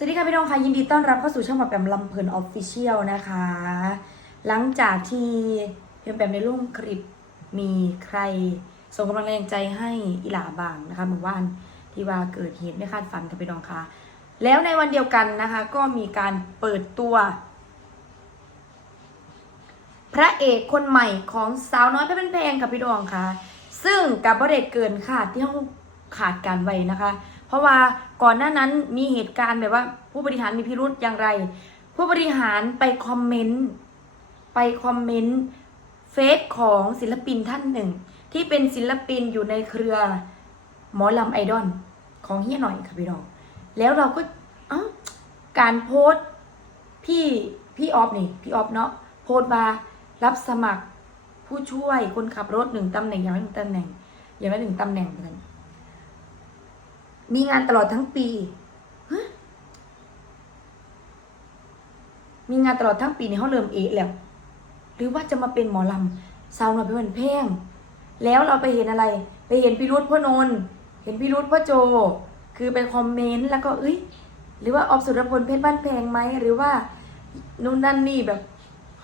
สวัสดีค่ะพี่น้องค่ะยินดีต้อนรับเข้าสู่ช่องแบบแปมลำเพลินออฟฟิเชียลนะคะ หลังจากที่เพียงแปมในรูปคลิปมีใครส่งกำลังแรงใจให้อีหลาบางนะคะเมื่อวานที่ว่าเกิดเหตุไม่คาดฝันกับพี่น้องค่ะ แล้วในวันเดียวกันนะคะ ก็มีการเปิดตัว พระเอกคนใหม่ของสาวน้อยเพชรเป็นแพงกับพี่ดองค่ะ ซึ่งกับบริเกินขาดที่เขาขาดการไว้นะคะ เพราะว่าก่อนหน้านั้นมีเหตุการณ์แบบว่า ผู้บริหารมีพิรุธอย่างไร ผู้บริหารไปคอมเมนต์ไปคอมเมนต์เฟซของศิลปินท่านหนึ่ง ที่เป็นศิลปินอยู่ในเครือหมอลำไอดอลของเฮียหน่อยค่ะพี่น้องแล้วเราก็เอ้าการโพสพี่พี่ออฟนี่พี่ออฟเนาะโพสมารับสมัครผู้ช่วยคนขับรถหนึ่งตำแหน่งอย่างละหนึ่งตำแหน่งอย่างละหนึ่งตำแหน่งกัน มีงานตลอดทั้งปีมีงานตลอดทั้งปีในี่เขาเริ่มเอะแล้ว หรือว่าจะมาเป็นหมอลำสาวหน่อยเป็นแพงแล้วเราไปเห็นอะไร ไปเห็นพี่รุธพ่อนนเห็นพี่รุธพ่อโจ คือไปคอมเมนต์แล้วก็เอ้ย หรือว่าออฟสุรพลเพชรบ้านแพงไหมหรือว่านู่นนั่นนี่แบบ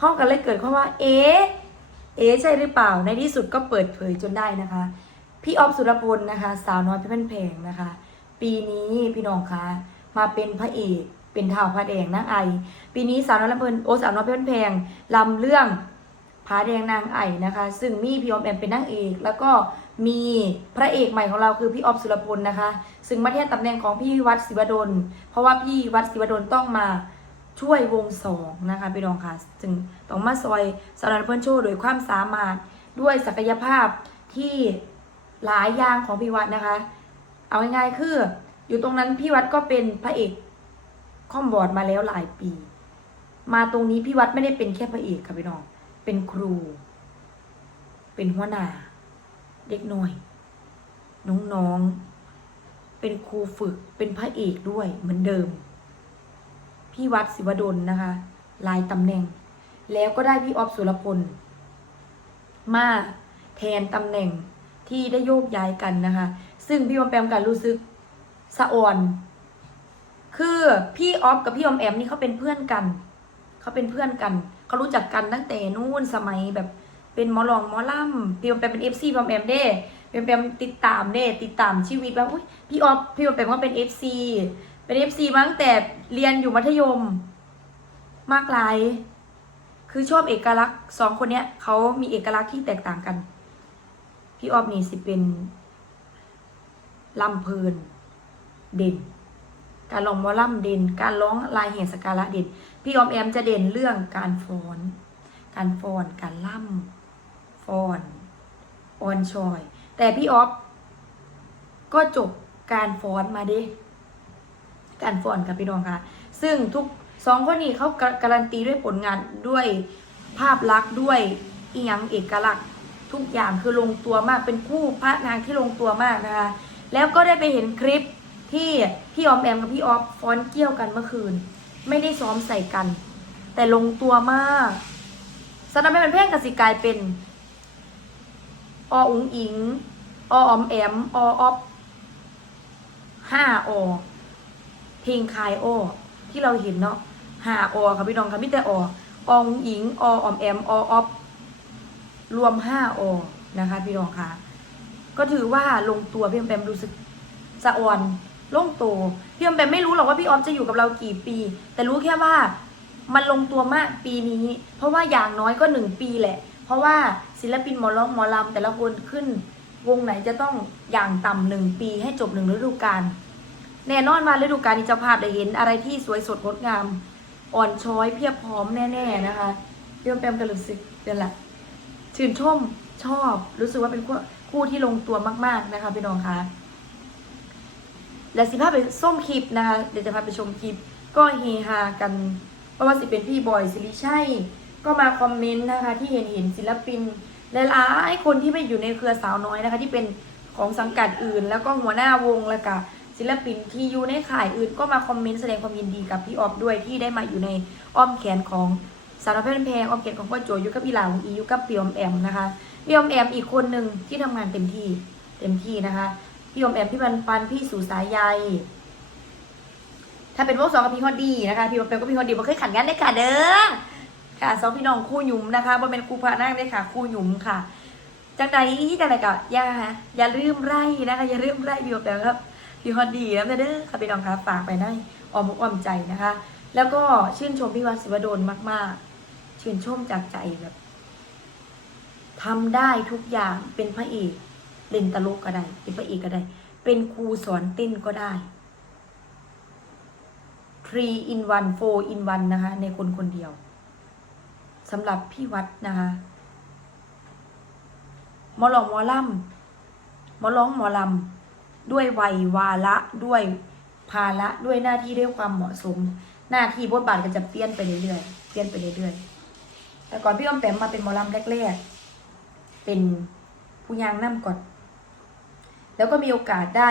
ห้องกันเลยเกิดเพราะว่า เอ๊เอ๊ใช่หรือเปล่า ในที่สุดก็เปิดเผยจนได้นะคะ พี่ออฟสุรพลนะคะ สาวน้อยเพชรบ้านแพงนะคะ ปีนี้พี่น้องคะมาเป็นพระเอกเป็นท้าวพระแดงนางไอ ปีนี้สาวน้อยลำเพลินโอสาวน้อยเพชรบ้านแพงลำเรื่องผาแดงนางไอนะคะ ซึ่งมีพี่ออฟแอมเป็นนางเอก แล้วก็มีพระเอกใหม่ของเราคือพี่ออฟสุรพลนะคะ ซึ่งมาแทนตำแหน่งของพี่วัดศิวดล เพราะว่าพี่วัดศิวดลต้องมาช่วยวงสองนะคะพี่น้องค่ะจึงต้องมาซอยสารพันโชว์โดยความสามารถด้วยศักยภาพที่หลายอย่างของพี่วัดนะคะ เอาง่ายๆคือ อยู่ตรงนั้นพี่วัดก็เป็นพระเอกคอมบอร์ดมาแล้วหลายปี มาตรงนี้พี่วัดไม่ได้เป็นแค่พระเอกค่ะพี่น้อง เป็นครู เป็นหัวหน้า เด็กน้อย น้องๆ เป็นครูฝึก เป็นพระเอกด้วยเหมือนเดิม พี่วัดศิวดลนะคะ ลายตำแหน่ง แล้วก็ได้พี่ออฟสุรพล มาแทนตำแหน่งที่ได้โยกย้ายกันนะคะ ซึ่งพี่ออมแปมกันรู้สึกสะอ่อน คือพี่ออฟกับพี่ออมแอมนี่เขาเป็นเพื่อนกัน เขาเป็นเพื่อนกัน เขารู้จักกันตั้งแต่นู่นสมัยแบบเป็นหมอลองหมอล่ำพี่ออมแปมเป็นเอฟซีพี่ออมแอมเด้พี่ออมแปมติดตามเด้ติดตามชีวิตว่าอุ้ยพี่ออฟพี่ออมแปมก็เป็นเอฟซีเป็นเอฟซีมาตั้งแต่เรียนอยู่มัธยม มากหลาย คือชอบเอกลักษณ์สองคนเนี้ยเขามีเอกลักษณ์ที่แตกต่างกัน พี่ออฟนี่สิเป็น ลำเพลิน เด่น การร้องมอล่ำเด่น การร้องลายแห่สกาละเด่น พี่ออมแอมจะเด่นเรื่องการฟ้อน การฟ้อน การล่ำฟ้อนออนชอย แต่พี่ออฟก็จบการฟ้อนมาด้การฟ้อนกับพี่น้องค่ะ ซึ่งทุกสองคนนี้เขากการันตีด้วยผลงานด้วยภาพลักษณ์ด้วยอีหยังเอกลักษณ์ทุกอย่างคือลงตัวมากเป็นคู่พระนางที่ลงตัวมากนะคะ แล้วก็ได้ไปเห็นคลิปที่พี่ออมแอมกับพี่ออฟฟ้อนเกี่ยวกันเมื่อคืน ไม่ได้ซ้อมใส่กัน แต่ลงตัวมากสนามเป็นเพลงกสิกายเป็น ออุ๋งอิง อออมแอม อออฟห้าอเพลงคายโอที่เราเห็นเนาะห้าอค่ะพี่น้องค่ะมิแต่ออองหญิง อออมแอม อออฟรวมห้าอนะคะ พี่น้องค่ะ ก็ถือว่าลงตัวพี่อมแปมรู้สึกสะอ่อนโล่งตัวพี่อมแปมไม่รู้หรอกว่าพี่ออฟจะอยู่กับเรากี่ปี แต่รู้แค่ว่ามันลงตัวมากปีนี้ เพราะว่าอย่างน้อยก็หนึ่งปีแหละ เพราะว่าศิลปินหมอร้องหมอลำแต่ละคนขึ้น วงไหนจะต้องอย่างต่ำหนึ่งปีให้จบหนึ่งฤดูกาลแน่นอนมาฤดูกาลนี้จ้าภาพได้เห็นอะไรที่สวยสดงดงาม อ่อนช้อยเพียบพร้อมแน่ๆนะคะพี่อมแปมก็รู้สึกเป็นหละชื่นชมชอบรู้สึกว่าเป็น คู่ที่ลงตัวมาก ๆนะคะพี่น้องคะและสิพาไปส้มคลิปนะคะเดี๋ยวจะพาไปชมคลิป ก็เฮฮากันเพราะว่าสิเป็นพี่บอยสิริชัยก็มาคอมเมนต์นะคะ ที่เห็นเห็นศิลปินหลายๆคนที่ไม่อยู่ในเครือสาวน้อยนะคะ ที่เป็นของสังกัดอื่น แล้วก็หัวหน้าวงแล้วก็ศิลปินที่อยู่ในข่ายอื่น ก็มาคอมเมนต์แสดงความยินดีกับพี่ออฟด้วยที่ได้มาอยู่ในอ้อมแขนของสารพัดแพงอ้อมแขนของพ่อโจอยู่กับพี่หลาวอีอยู่กับพี่ออมแอมนะคะ พี่อมแอมอีกคนหนึ่งที่ทำงานเต็มที่ เต็มที่นะคะ พี่อมแอมพี่ปันปันพี่สุสายใยถ้าเป็นพวกสองกับพี่ฮอดดีนะคะ พี่ว่าเป็นก็พี่ฮอดดีบ่เคยขัดงานได้ค่ะเด้อค่ะสองพี่น้องคู่หยุ่มนะคะบ่เป็นครูพระนั่งได้ค่ะคู่หยุ่มค่ะจังใดจังใดก็อย่าอย่าลืมไร่นะคะอย่าลืมไร่พี่ว่าเป็นครับพี่ฮอดดีนะเด้อค่ะพี่น้องค่ะฝากไปได้ออมอกออมใจนะคะ แล้วก็ชื่นชมพี่วันศิวดลมาก ๆ ชื่นชมจากใจแบบ ทำได้ทุกอย่างเป็นพระเอกเล่นตลกก็ได้เป็นพระเอกก็ได้ เป็นครูสอนเต้นก็ได้ three in one four in one นะคะ ในคนคนเดียวสำหรับพี่วัดนะคะหมอหลองหมอลำหมอร้องหมอลำด้วยวัยวาระด้วยภาระด้วยหน้าที่ด้วยความเหมาะสม หน้าที่บทบาทก็จะเปลี่ยนไปเรื่อยๆเปลี่ยนไปเรื่อยๆแต่ก่อนพี่อ้อมแปมมาเป็นหมอลำแรกๆ เป็นผู้ยางน้ำก่อน แล้วก็มีโอกาสได้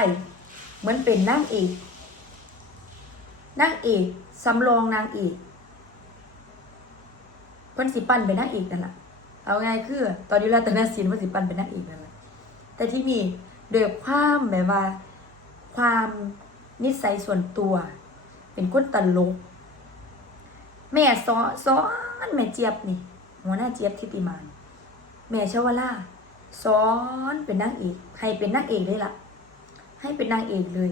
เหมือนเป็นนางเอกนางเอกสำรองนางเอกเพิ่นสิปั้นเป็นนางเอกนั่นแหละเอาไงคือ ตอนนี้รัตนศิลป์เพิ่นสิปั้นเป็นนางเอกนั่นแหละแต่ที่มีโดยความแบบว่า ความนิสัยส่วนตัว เป็นคนตลกแม่สอนสอนแม่เจี๊ยบนี่หัวหน้าเจี๊ยบทิติมาน แม่ชวล่าสอนเป็นนางเอกให้เป็นนางเอกได้ละให้เป็นนางเอกเลย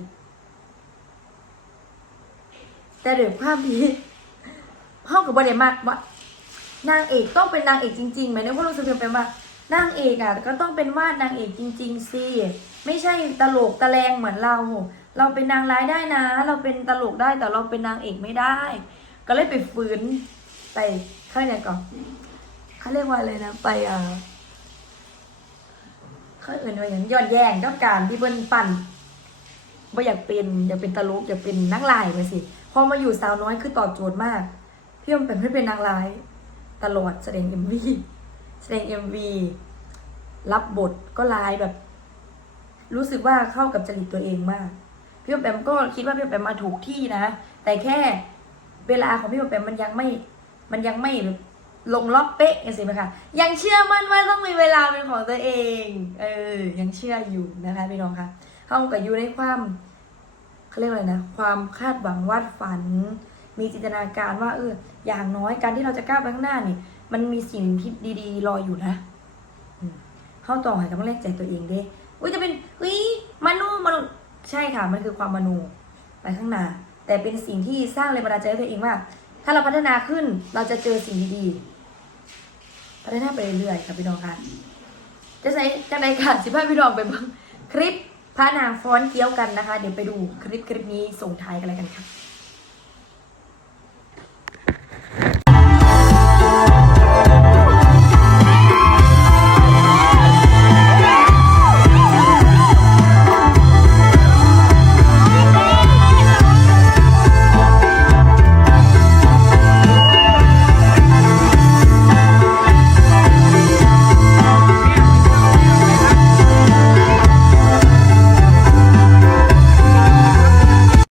แต่เด้วยความที่พ่อกับบริมากว่านางเอกต้องเป็นนางเอกจริงๆไหมเนี่ยพ่อรู้สึกเป็นว่านางเอกอะก็ต้องเป็นวาดนางเอกจริงๆสิไม่ใช่ตลกตะแลงเหมือนเราเราเป็นนางร้ายได้นะ เราเป็นตลกได้แต่เราเป็นนางเอกไม่ได้ ก็เลยไปฝืนไปเขาเรียก่อน เขาเรียกว่าอะไรนะไปอ่าเขาเอื่นว่าอย่างย้อนแย่งต้องการที่เบิ้นปั่นว่าอยากเป็นอยากเป็นตลกอยากเป็นนักลายไปสิพอมาอยู่สาวน้อยคือตอบโจทย์มากพี่อมเป็นไม่เป็นนางร้ายตลอดแสดงเอ็มวีแสดงเอ็มวีรับบทก็ร้ายแบบ รู้สึกว่าเข้ากับจริตตัวเองมากพี่อมแปมก็คิดว่าพี่อมแปมมาถูกที่นะ แต่แค่เวลาของพี่อมแปมมันยังไม่ มันยังไม่ ลงล็อกเป๊ะยังสิไหมคะยังเชื่อมั่นว่าต้องมีเวลาเป็นของตัวเองเออยังเชื่ออยู่นะคะพี่น้องคะเข้ากับอยู่ในความเขาเรียกว่าอะไรนะ ความคาดหวังวาดฝัน มีจินตนาการว่าเอออย่างน้อยการที่เราจะก้าวไปข้างหน้านี่ มันมีสิ่งที่ดีๆ รออยู่นะเข้าต่อให้กำลังแรกใจตัวเองเด้อุ้ยจะเป็นเฮ้ยมโนมโนใช่ค่ะมันคือความมโนไปข้างหน้า แต่เป็นสิ่งที่สร้างแรงบันดาลใจให้ตัวเองว่า ถ้าเราพัฒนาขึ้นเราจะเจอสิ่งดีๆพัฒนาไปเรื่อยๆค่ะพี่น้องค่ะจะใช้จะในค่ะสิบห้าพี่น้องไปบ้างคลิปพระนางฟ้อนเกี้ยวกันนะคะ เดี๋ยวไปดูคลิปคลิปนี้ส่งท้ายกันเลยกันค่ะ